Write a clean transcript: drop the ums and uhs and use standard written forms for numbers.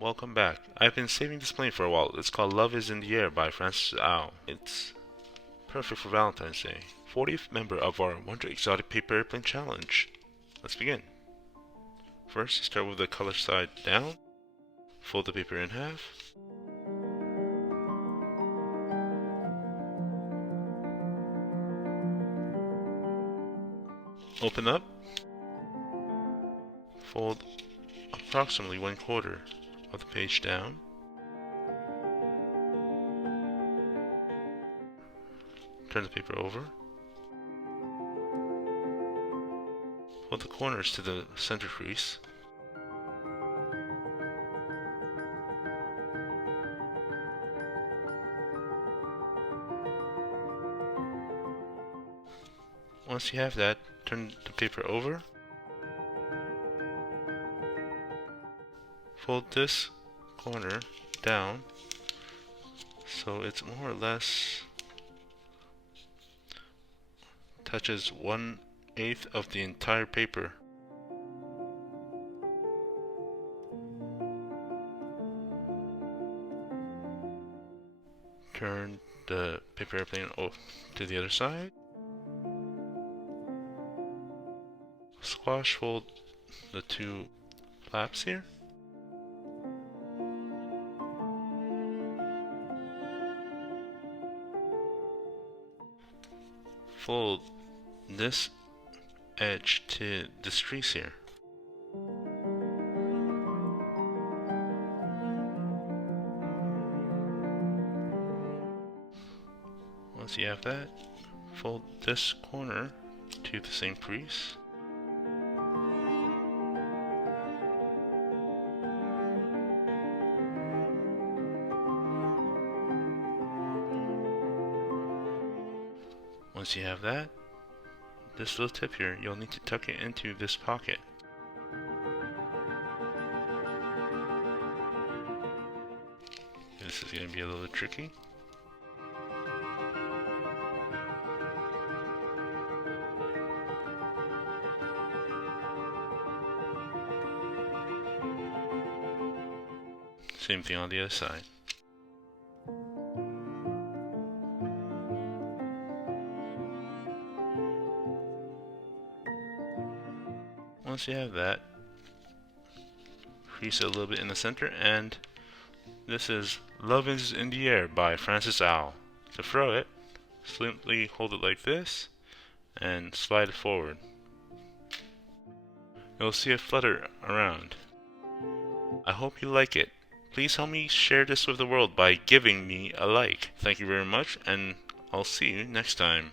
Welcome back. I've been saving this plane for a while. It's called Love is in the Air by Francis Au. It's perfect for Valentine's Day. 40th member of our 100 Exotic Paper Airplane Challenge. Let's begin. First, start with the color side down. Fold the paper in half. Open up. Fold approximately 1/4 of the page down. Turn the paper over. Fold the corners to the center crease. Once you have that, turn the paper over. Fold this corner down so it's more or less touches 1/8 of the entire paper. Turn the paper airplane to the other side. Squash fold the two flaps here. Fold this edge to this crease here. Once you have that, fold this corner to the same crease. Once you have that, this little tip here, you'll need to tuck it into this pocket. This is going to be a little tricky. Same thing on the other side. Once you have that, crease it a little bit in the center, and this is Love is in the Air by Francis Au. To throw it, simply hold it like this and slide it forward. You'll see it flutter around. I hope you like it. Please help me share this with the world by giving me a like. Thank you very much, and I'll see you next time.